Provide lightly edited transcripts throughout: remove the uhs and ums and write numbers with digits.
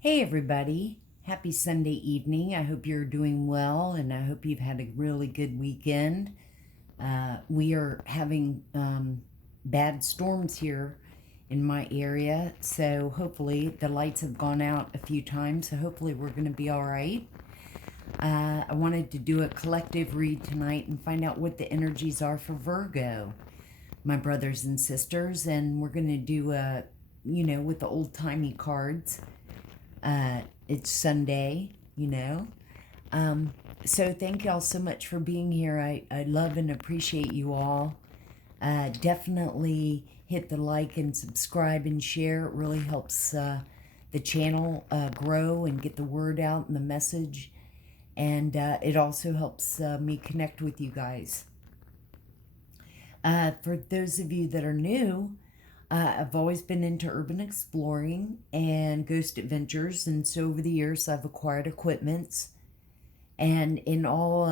Hey everybody, happy Sunday evening. I hope you're doing well and I hope you've had a really good weekend. We are having bad storms here in my area, so hopefully the lights have gone out a few times, so hopefully we're going to be all right. I wanted to do a collective read tonight and find out what the energies are for Virgo, my brothers and sisters, and we're going to do with the old-timey cards. It's Sunday. So thank y'all so much for being here. I love and appreciate you all. Definitely hit the like and subscribe and share. It really helps the channel grow and get the word out and the message. And it also helps me connect with you guys. For those of you that are new, I've always been into urban exploring and ghost adventures, and so over the years I've acquired equipments. And in all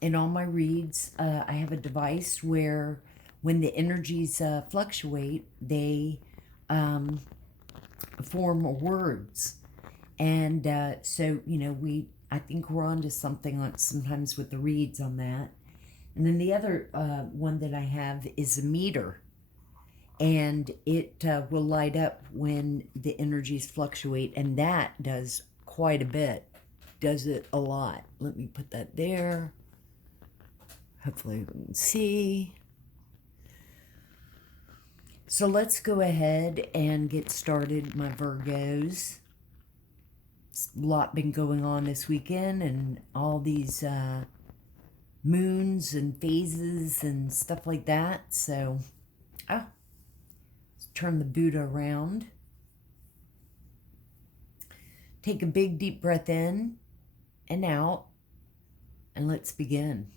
my reads, I have a device where, when the energies fluctuate, they form words. And so I think we're on to something sometimes with the reads on that. And then the other one that I have is a meter, and it will light up when the energies fluctuate, and that does quite a bit. Does it a lot. Let me put that there. Hopefully you can see. So let's go ahead and get started, my Virgos. A lot been going on this weekend, and all these moons and phases and stuff like that. So, let's turn the Buddha around. Take a big deep breath in and out, and let's begin.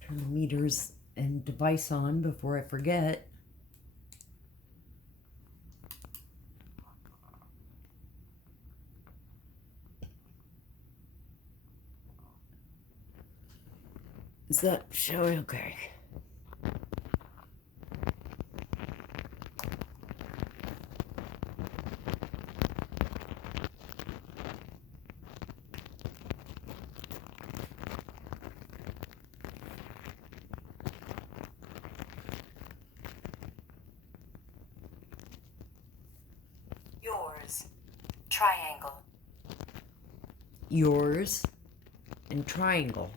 Turn the meters and device on before I forget. Is that showing? Okay. Yours, triangle. Yours and triangle.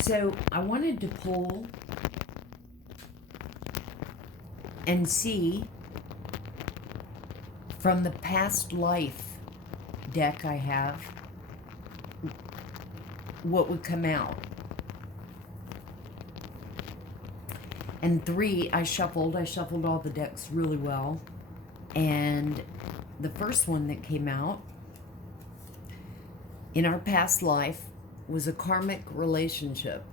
So I wanted to pull and see from the past life deck I have what would come out. And I shuffled all the decks really well. And the first one that came out in our past life was a karmic relationship.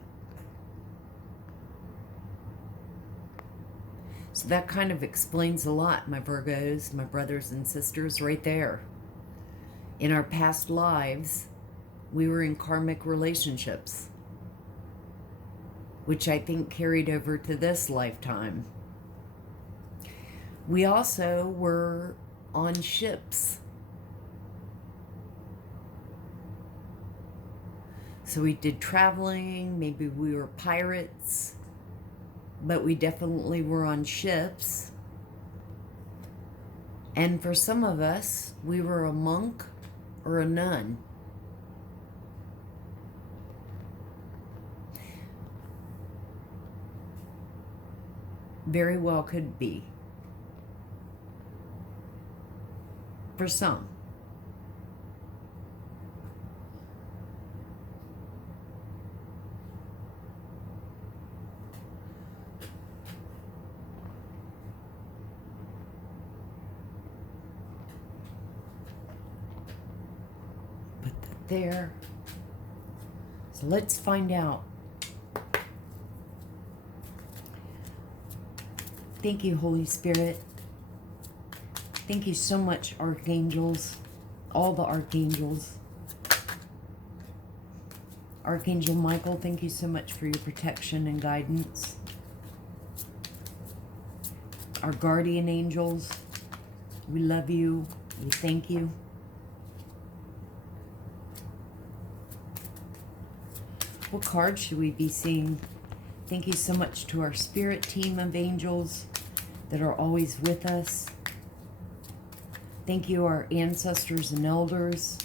So that kind of explains a lot, my Virgos, my brothers and sisters, right there. In our past lives, we were in karmic relationships, which I think carried over to this lifetime. We also were on ships. So we did traveling, maybe we were pirates, but we definitely were on ships. And for some of us, we were a monk or a nun. Very well could be. For some. there. So let's find out. Thank you, Holy Spirit. Thank you so much, archangels, all the archangels. Archangel Michael, thank you so much for your protection and guidance. Our guardian angels, we love you. We thank you. What card should we be seeing? Thank you so much to our spirit team of angels that are always with us. Thank you, our ancestors and elders.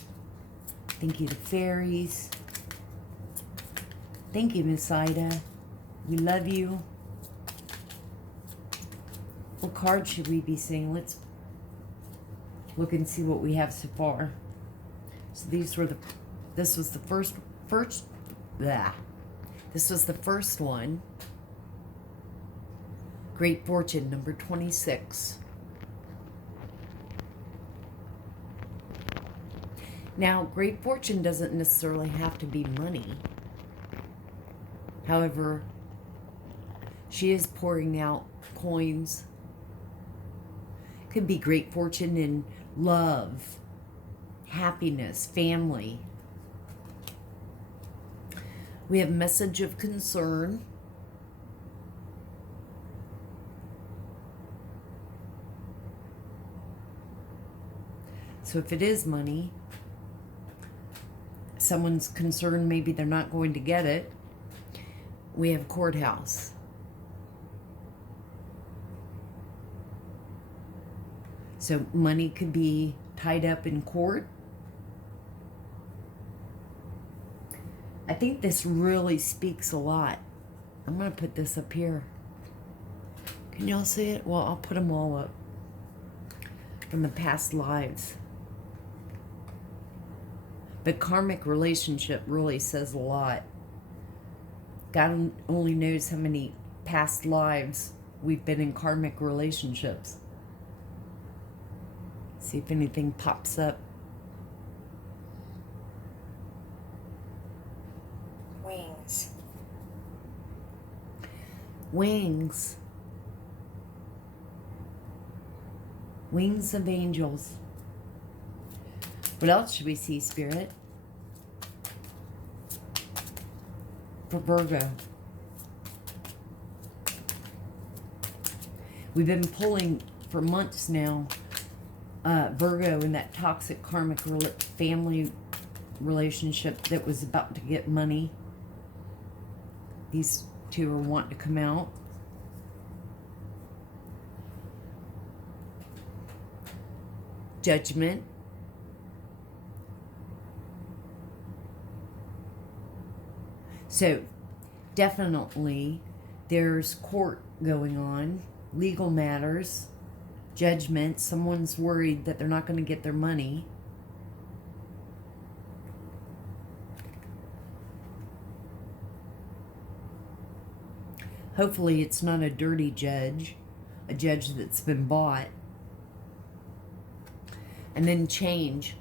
Thank you, the fairies. Thank you, Miss Ida. We love you. What card should we be seeing? Let's look and see what we have so far. So this was the first, this was the first one. Great Fortune, number 26. Now, great fortune doesn't necessarily have to be money. However, she is pouring out coins. Could be great fortune in love, happiness, family. We have message of concern. So if it is money, someone's concerned maybe they're not going to get it. We have courthouse. So money could be tied up in court. I think this really speaks a lot. I'm going to put this up here. Can y'all see it? Well, I'll put them all up. From the past lives. But karmic relationship really says a lot. God only knows how many past lives we've been in karmic relationships. See if anything pops up. Wings. Wings. Wings of angels. What else should we see, Spirit? For Virgo. We've been pulling for months now, Virgo in that toxic karmic family relationship that was about to get money. These two are wanting to come out. Judgment. So, definitely, there's court going on, legal matters, judgment. Someone's worried that they're not going to get their money. Hopefully, it's not a dirty judge, a judge that's been bought. And then change.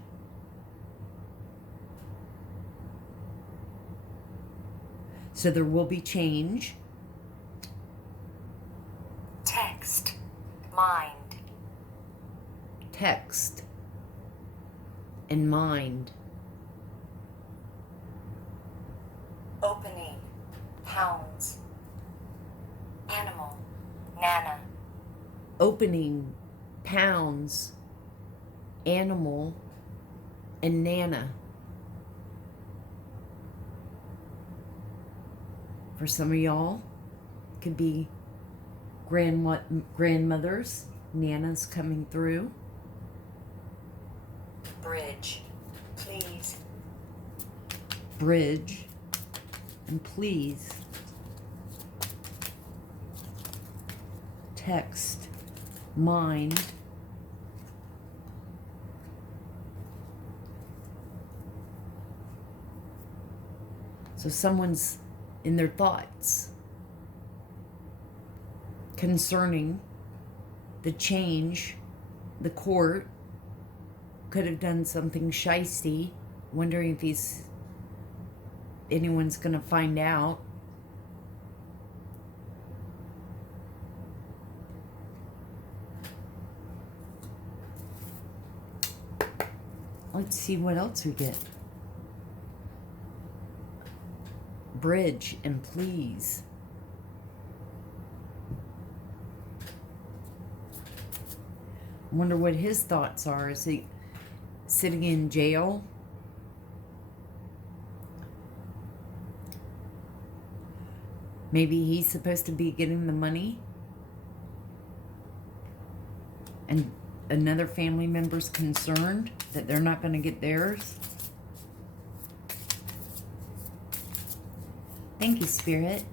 So there will be change. Text. Mind. Text. And mind. Opening. Hounds. Animal. Nana. Opening, pounds, animal, and Nana. For some of y'all, could be grandmothers. Nana's coming through. Bridge. Please. Bridge. And please. Text. Mind. So someone's in their thoughts concerning the change. The court could have done something shisty Wondering if anyone's going to find out. Let's see what else we get. Bridge and please. Wonder what his thoughts are. Is he sitting in jail? Maybe he's supposed to be getting the money and another family member's concerned that they're not going to get theirs. Thank you, Spirit.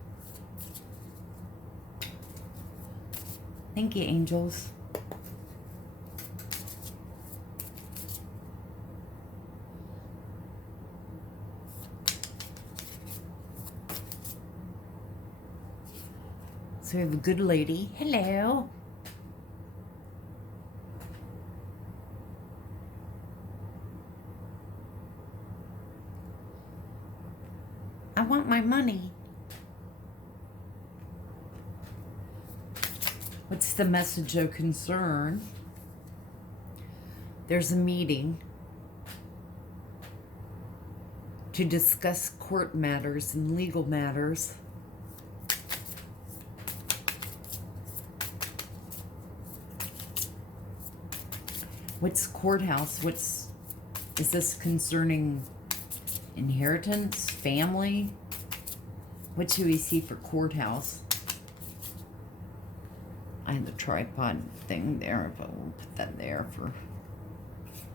Thank you, angels. So we have a good lady. Hello. I want my money. What's the message of concern? There's a meeting to discuss court matters and legal matters. What's courthouse? Is this concerning inheritance, family? What should we see for courthouse? I have the tripod thing there, but we'll put that there for...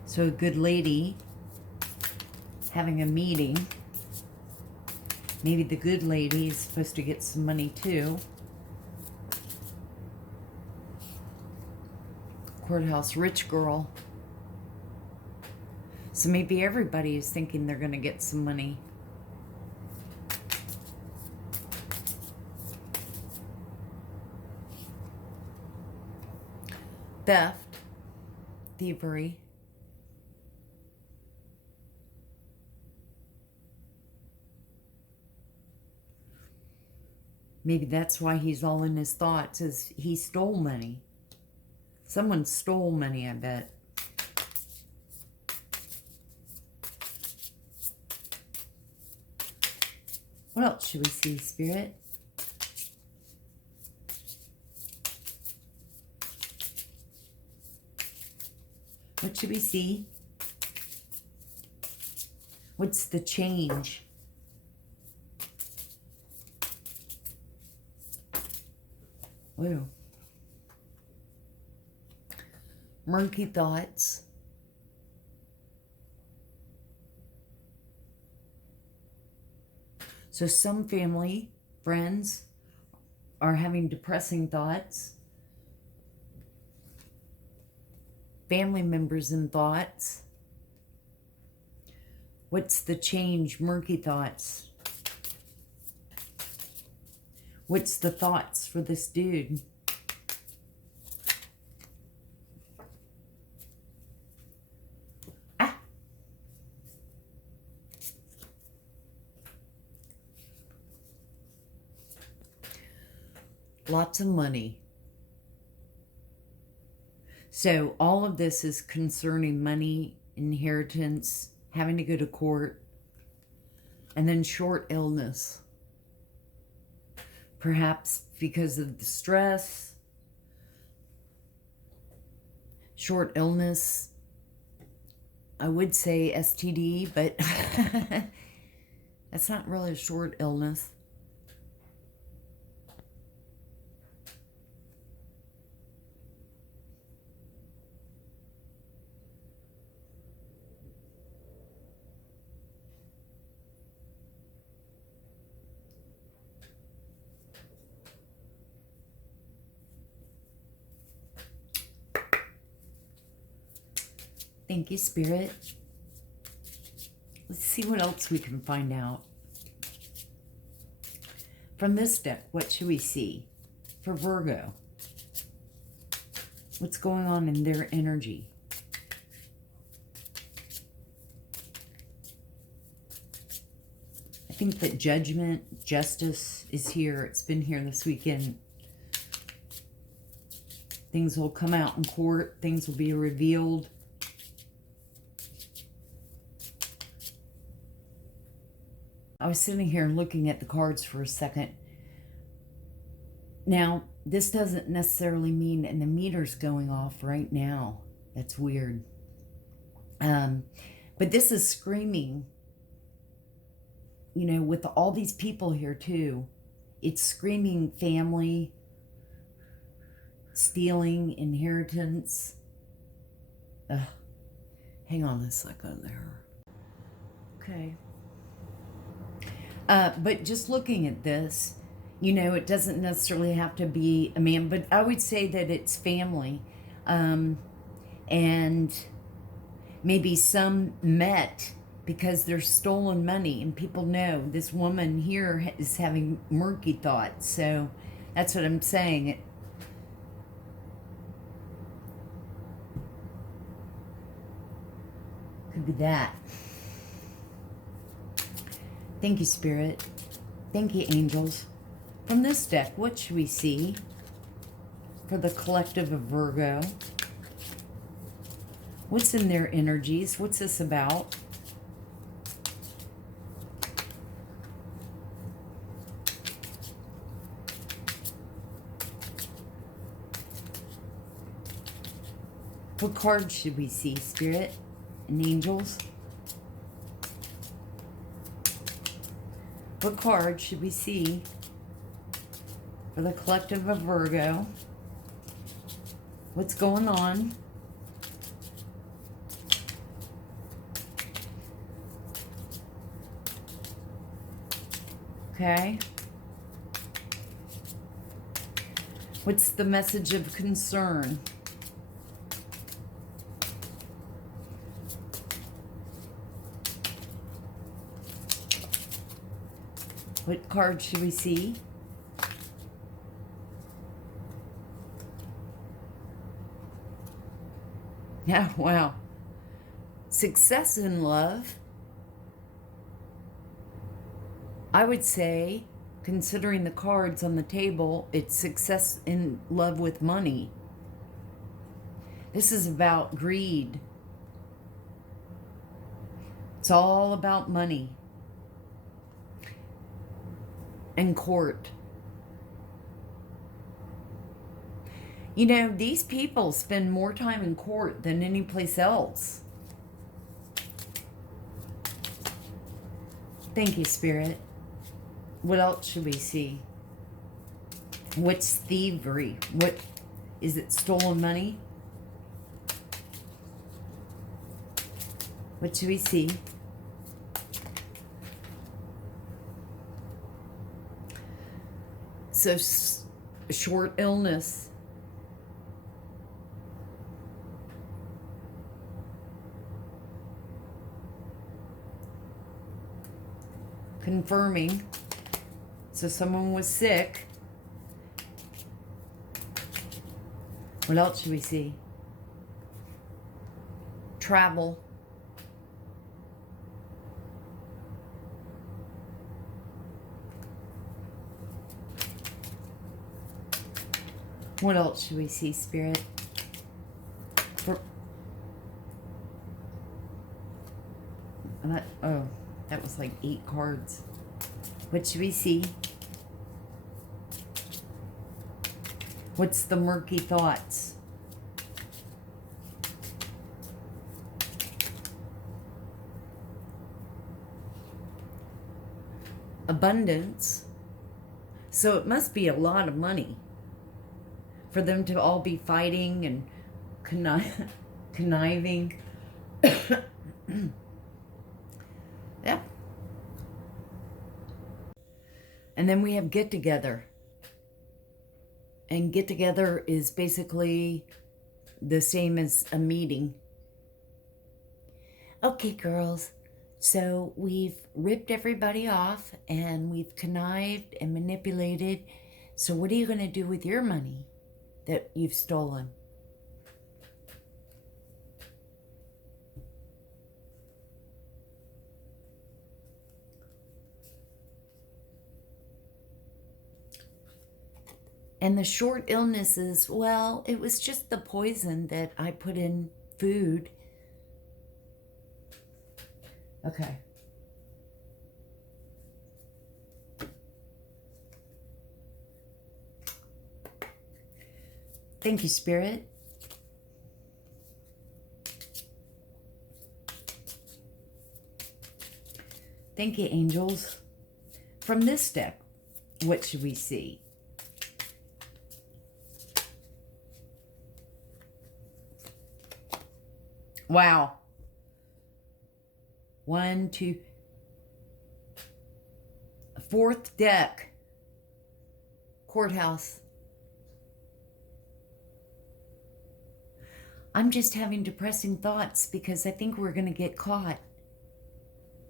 So a good lady having a meeting. Maybe the good lady is supposed to get some money too. Courthouse, rich girl. So maybe everybody is thinking they're going to get some money. Theft, thievery. Maybe that's why he's all in his thoughts, is he stole money. Someone stole money, I bet. What else should we see, Spirit? What should we see? What's the change? Whoa. Murky thoughts. So some family, friends, are having depressing thoughts. Family members in thoughts. What's the change? Murky thoughts. What's the thoughts for this dude? Lots of money. So all of this is concerning money, inheritance, having to go to court, and then short illness. Perhaps because of the stress, short illness. I would say STD, but that's not really a short illness. Thank you, Spirit. Let's see what else we can find out. From this deck, what should we see for Virgo? What's going on in their energy? think that judgment, justice is here. It's been here this weekend. Things will come out in court. Things will be revealed. I was sitting here looking at the cards for a second. Now, this doesn't necessarily mean, and the meter's going off right now. That's weird. But this is screaming, you know, with all these people here too. It's screaming family, stealing, inheritance. Hang on a second there. Okay. But just looking at this, you know, it doesn't necessarily have to be a man, but I would say that it's family. And maybe some met because there's stolen money, and people know this woman here is having murky thoughts. So that's what I'm saying. It could be that. Thank you, Spirit. Thank you, angels. From this deck, what should we see for the collective of Virgo? What's in their energies? What's this about? What cards should we see, Spirit and angels? What card should we see for the collective of Virgo? What's going on? Okay. What's the message of concern? What card should we see? Yeah, wow. Success in love. I would say, considering the cards on the table, it's success in love with money. This is about greed. It's all about money. And court. You know, these people spend more time in court than any place else. Thank you, Spirit. What else should we see? What's thievery? What is it? Stolen money? What should we see? So, short illness. Confirming. So someone was sick. What else should we see? Travel. What else should we see, Spirit? Oh, that was like 8 cards. What should we see? What's the murky thoughts? Abundance. So it must be a lot of money for them to all be fighting and conniving. Yeah. And then we have get together. And get together is basically the same as a meeting. Okay, girls. So we've ripped everybody off and we've connived and manipulated. So what are you going to do with your money that you've stolen? And the short illnesses, well, it was just the poison that I put in food. Okay. Thank you, Spirit. Thank you, angels. From this deck, what should we see? Wow. 1, 2, fourth deck. Courthouse. I'm just having depressing thoughts because I think we're going to get caught.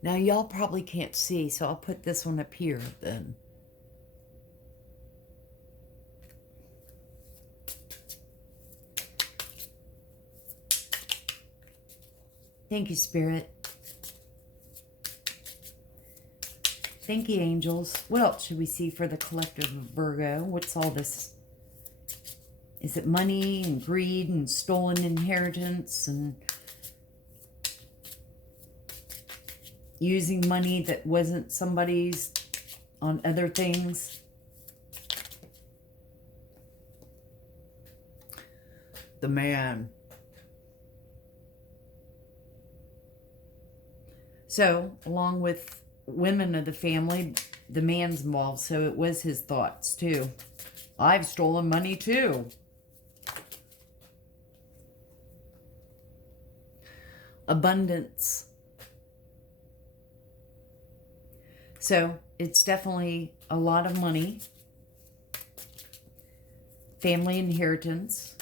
Now, y'all probably can't see, so I'll put this one up here then. Thank you, Spirit. Thank you, angels. What else should we see for the collective of Virgo? What's all this? Is it money and greed and stolen inheritance and using money that wasn't somebody's on other things? The man. So, along with women of the family, the man's involved, so it was his thoughts too. I've stolen money too. Abundance. So, it's definitely a lot of money. Family inheritance.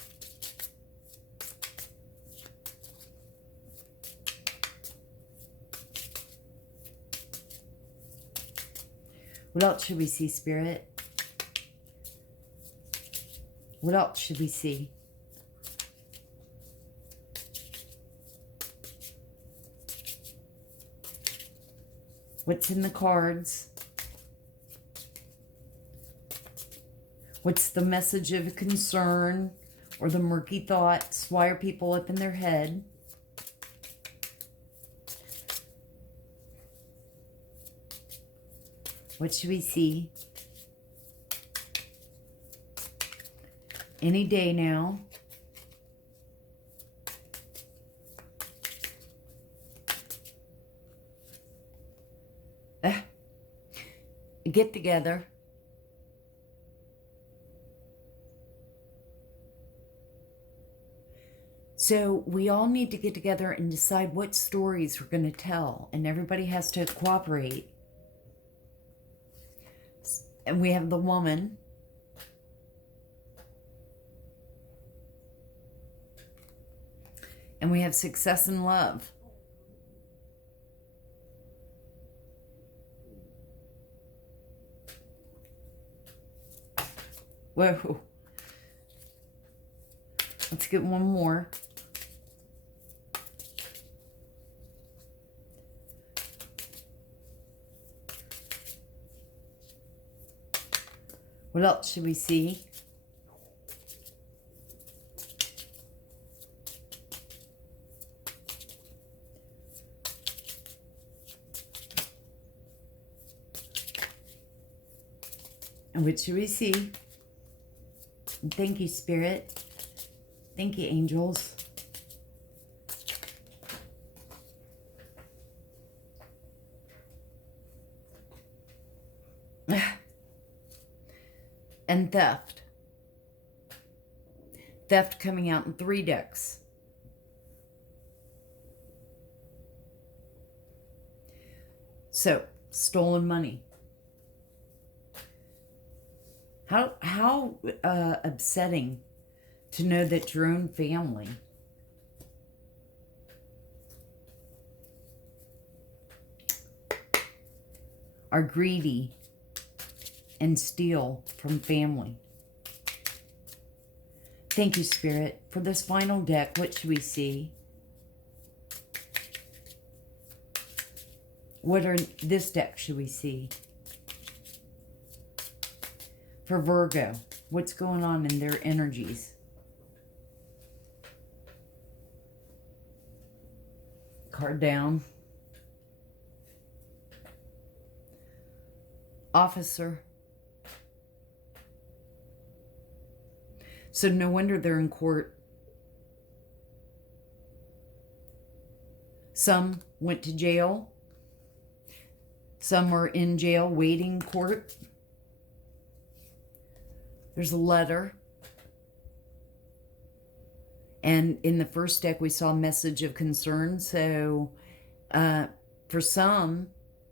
What else should we see, Spirit? What else should we see? What's in the cards? What's the message of concern or the murky thoughts? Why are people up in their head? What should we see? Any day now. Get together. So we all need to get together and decide what stories we're going to tell, and everybody has to cooperate. And we have the woman. And we have success and love. Whoa. Let's get one more. What else should we see? And what should we see? And thank you, Spirit. Thank you, angels. And theft. Theft coming out in 3 decks. So, stolen money. How upsetting to know that your own family are greedy and steal from family. Thank you, Spirit. For this final deck, what should we see? What are this deck should we see? For Virgo, What's going on in their energies? Card down. Officer. So no wonder they're in court. Some went to jail. Some are in jail waiting court. There's a letter. And in the first deck, we saw a message of concern. So for some,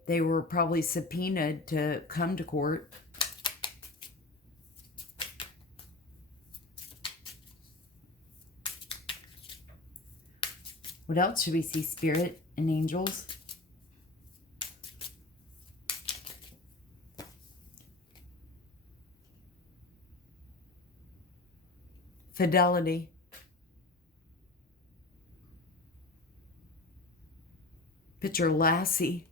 they were probably subpoenaed to come to court. What else should we see, Spirit and angels? Fidelity. Picture Lassie.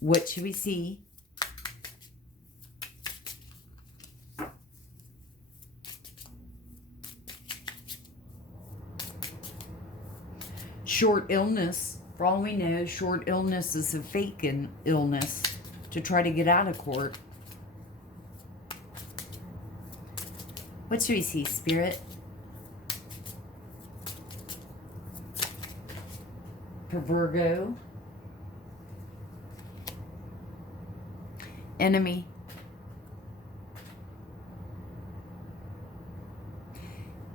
What should we see? Short illness. For all we know, short illness is a fake illness to try to get out of court. What should we see, Spirit? For Virgo. Enemy.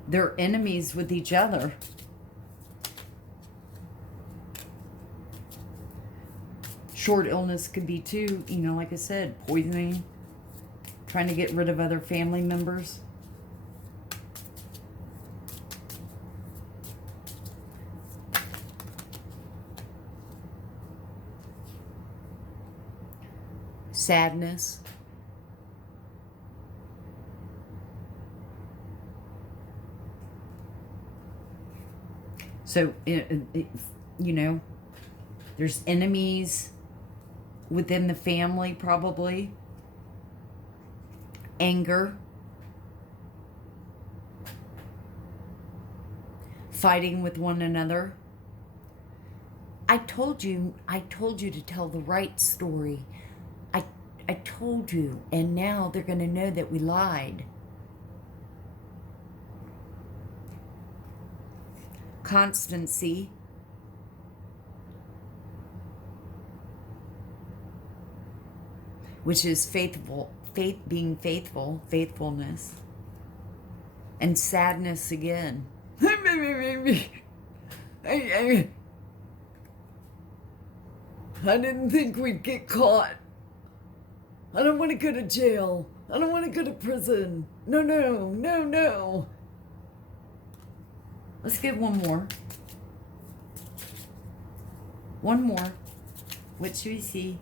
They're enemies with each other. Short illness could be too, you know, like I said, poisoning, trying to get rid of other family members. Sadness. So, you know, there's enemies within the family, probably. Anger. Fighting with one another. I told you to tell the right story. I told you, and now they're going to know that we lied. Constancy. Which is being faithful, faithfulness. And sadness again. I didn't think we'd get caught. I don't want to go to jail. I don't want to go to prison. No, no, no, no. Let's get one more. One more. What should we see?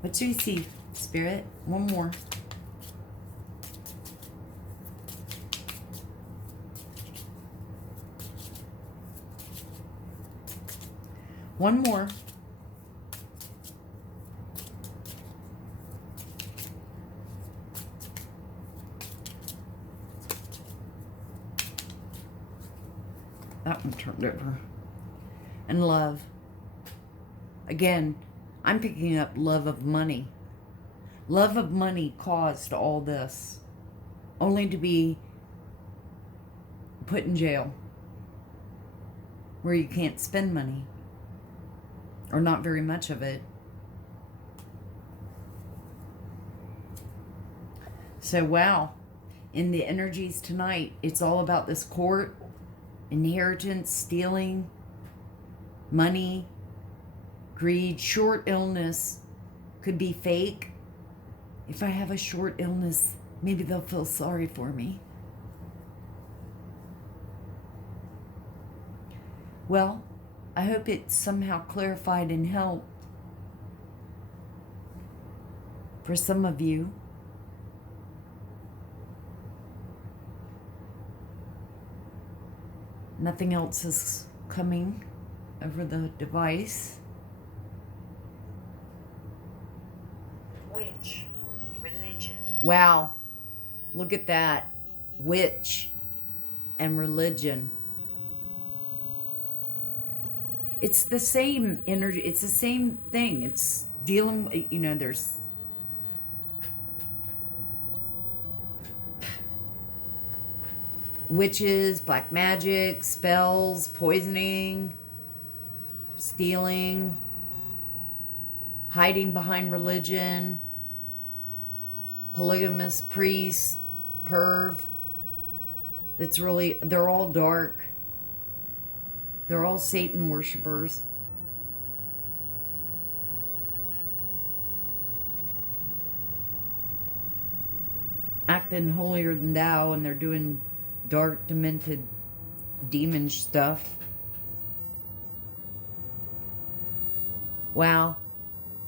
What should we see, Spirit? One more. One more. That one turned over. And love. Again, I'm picking up love of money. Love of money caused all this, only to be put in jail where you can't spend money, or not very much of it. So wow, in the energies tonight, it's all about this court, inheritance, stealing, money, greed. Short illness could be fake. If I have a short illness, maybe they'll feel sorry for me. Well, I hope it somehow clarified and helped. for some of you. Nothing else is coming over the device. Witch. Religion. Wow. Look at that. Witch and religion. It's the same energy. It's the same thing. It's dealing, you know, there's witches, black magic, spells, poisoning, stealing, hiding behind religion, polygamous priest, perv. That's really, they're all dark. They're all Satan worshipers. Acting holier than thou, and they're doing dark, demented, demon stuff. Wow.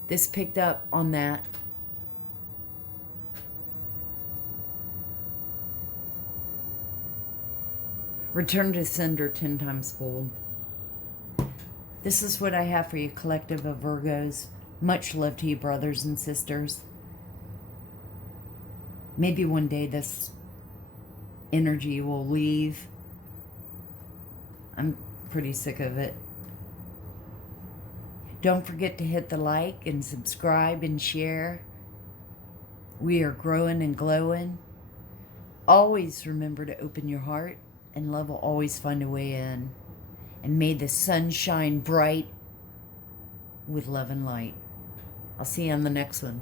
This picked up on that. Return to sender 10 times fold. This is what I have for you, collective of Virgos. Much love to you, brothers and sisters. Maybe one day this energy will leave. I'm pretty sick of it. Don't forget to hit the like and subscribe and share. We are growing and glowing. Always remember to open your heart, and love will always find a way in. And may the sun shine bright with love and light. I'll see you on the next one.